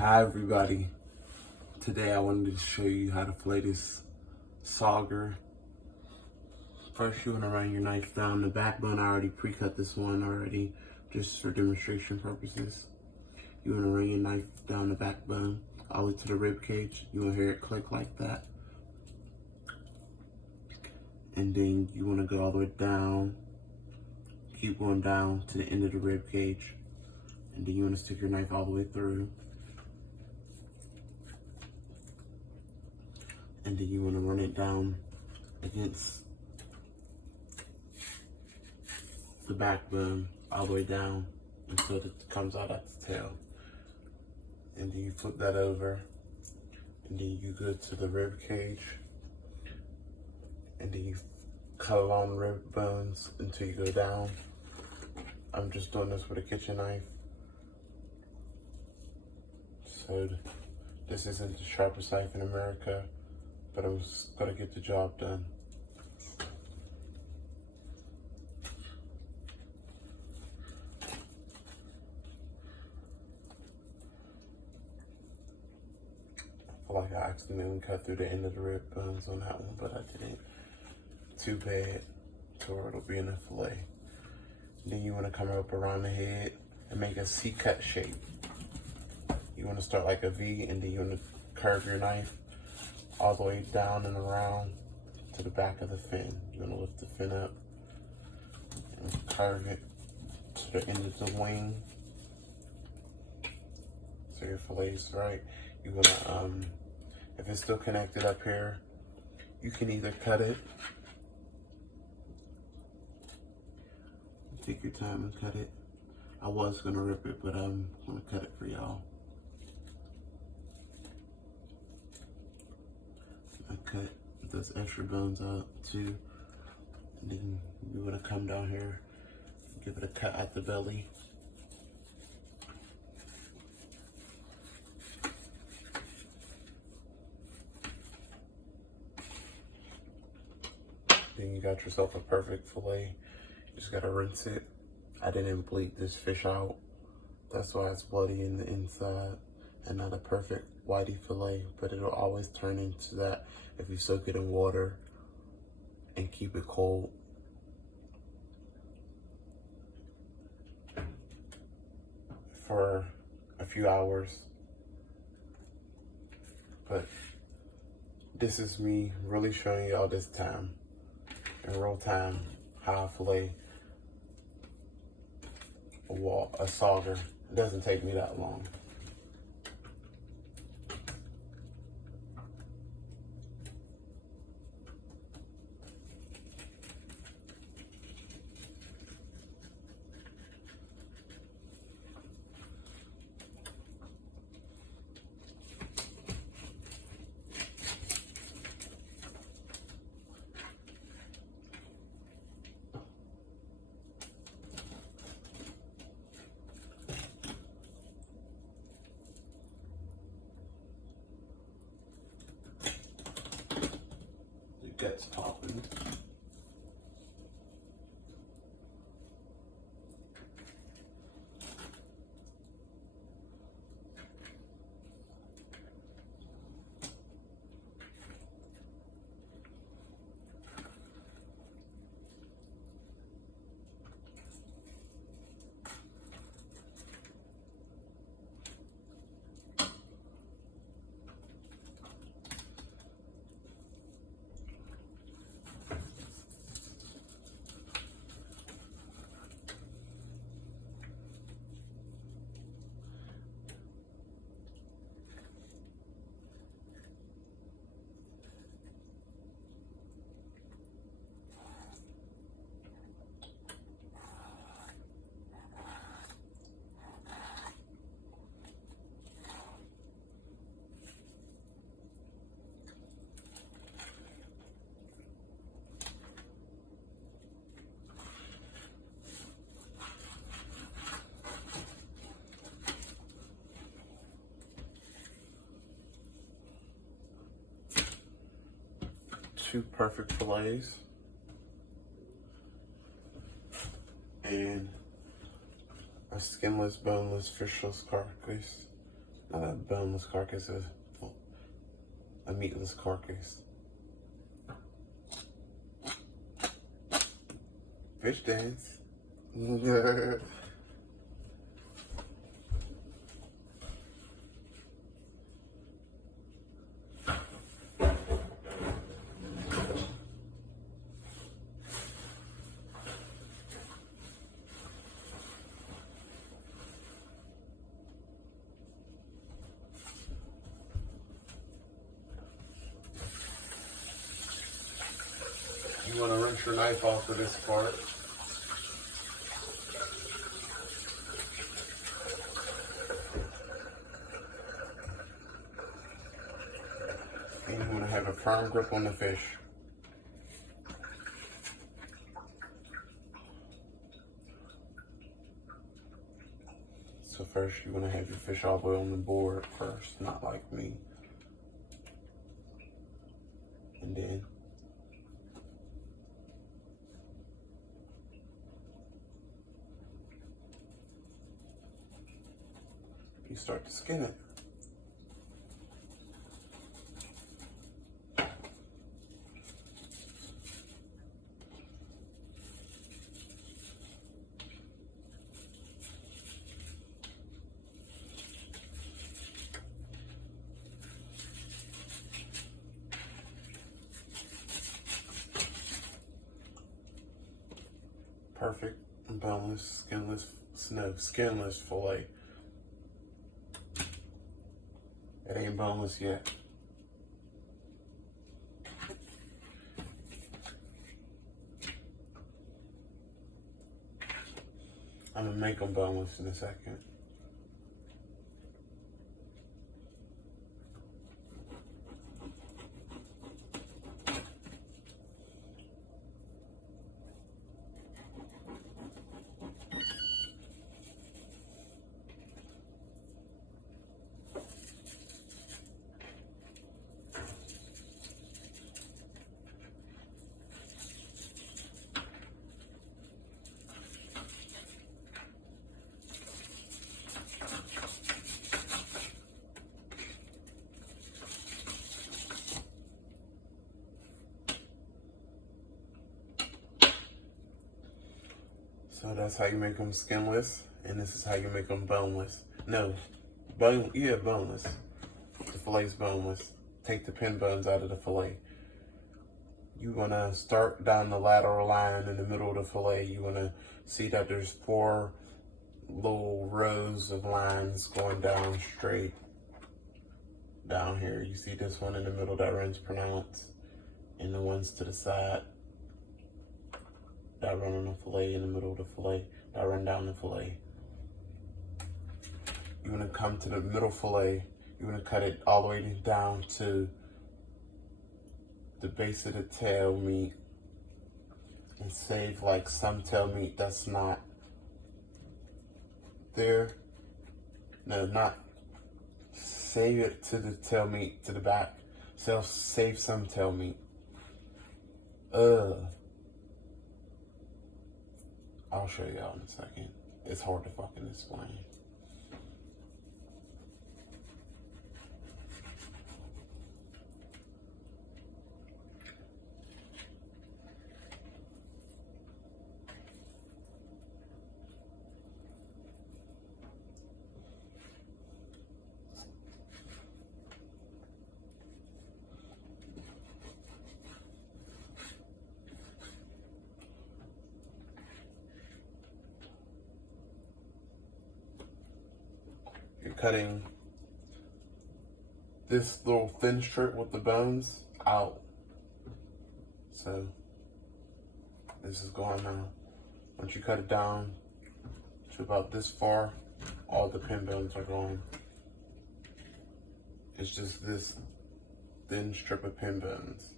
Hi everybody. Today I wanted to show you how to fillet this sauger. First you want to run your knife down the backbone. I already pre-cut this one already just for demonstration purposes. You want to run your knife down the backbone all the way to the rib cage. You want to hear it click like that. And then you want to go all the way down. Keep going down to the end of the rib cage. And then you want to stick your knife all the way through. And then you want to run it down against the backbone all the way down until it comes out at the tail. And then you flip that over, and then you go to the rib cage, and then you cut along rib bones until you go down. I'm just doing this with a kitchen knife. So this isn't the sharpest knife in America, but I'm just gonna get the job done. I feel like I accidentally cut through the end of the rib bones on that one, but I didn't. Too bad, to where it'll be in a fillet. Then you wanna come up around the head and make a C-cut shape. You wanna start like a V, and then you wanna curve your knife all the way down and around to the back of the fin. You're gonna lift the fin up and curve it to the end of the wing. So your fillet's right. You're gonna, if it's still connected up here, you can either cut it, take your time and cut it. I was gonna rip it, but I'm gonna cut it for y'all. I cut those extra bones out too. And then you're gonna come down here, give it a cut at the belly. Then you got yourself a perfect fillet. You just gotta rinse it. I didn't bleed this fish out. That's why it's bloody in the inside and not a perfect whitey fillet, but it'll always turn into that if you soak it in water and keep it cold. For a few hours. But this is me really showing y'all this time, in real time, how I fillet a sauger. It doesn't take me that long. Gets popping. Two perfect fillets and a skinless, boneless, fishless carcass Not a boneless carcass, a meatless carcass. Fish dance. You want to rinse your knife off of this part. And you want to have a firm grip on the fish. So first you want to have your fish all the way on the board first, not like me. And then you start to skin it. Perfect, boneless, skinless fillet. It ain't boneless yet. I'm gonna make them boneless in a second. So that's how you make them skinless, and this is how you make them boneless. No, boneless. The fillet's boneless. Take the pin bones out of the fillet. You wanna start down the lateral line in the middle of the fillet. You wanna see that there's 4 little rows of lines going down straight down here. You see this one in the middle that runs pronounced, and the ones to the side that run on the fillet, in the middle of the fillet, that run down the fillet. You wanna come to the middle fillet, you wanna cut it all the way down to the base of the tail meat and save like some tail meat that's not there. No, not save it to the tail meat to the back. So save some tail meat. I'll show y'all in a second. It's hard to fucking explain. You're cutting this little thin strip with the bones out. So this is gone now. Once you cut it down to about this far, all the pin bones are gone. It's just this thin strip of pin bones.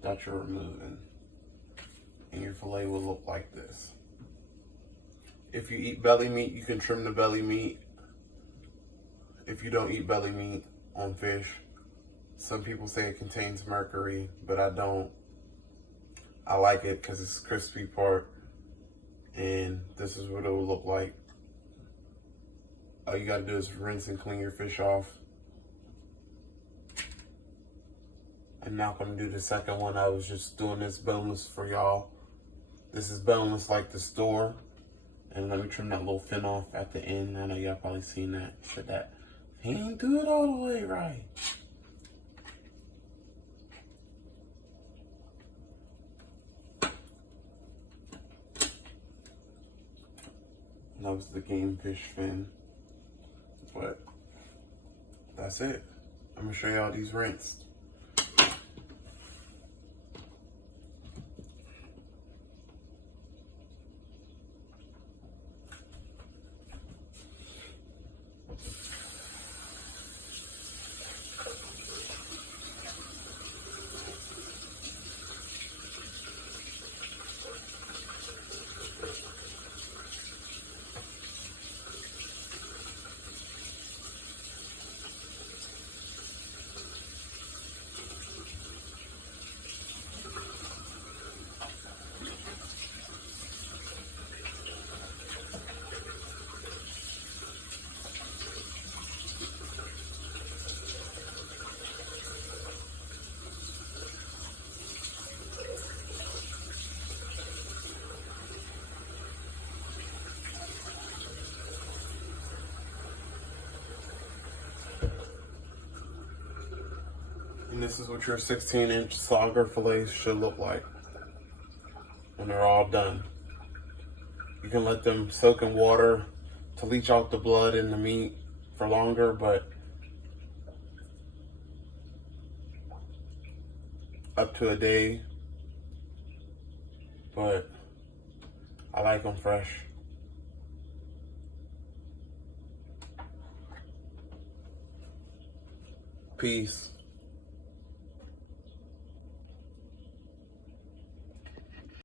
That you're removing, and your fillet will look like this. If you eat belly meat, you can trim the belly meat. If you don't eat belly meat on fish, Some people say it contains mercury, but I don't. I like it because it's crispy part, and this is what it will look like. All you gotta do is rinse and clean your fish off. And now I'm gonna do the second one. I was just doing this boneless for y'all. This is boneless like the store. And let me trim that little fin off at the end. I know y'all probably seen that. Should that, he ain't do it all the way right. That was the game fish fin. But that's it. I'm gonna show y'all these rinsed. And this is what your 16-inch sauger fillets should look like when they're all done. You can let them soak in water to leach out the blood in the meat for longer, but up to a day. But I like them fresh. Peace.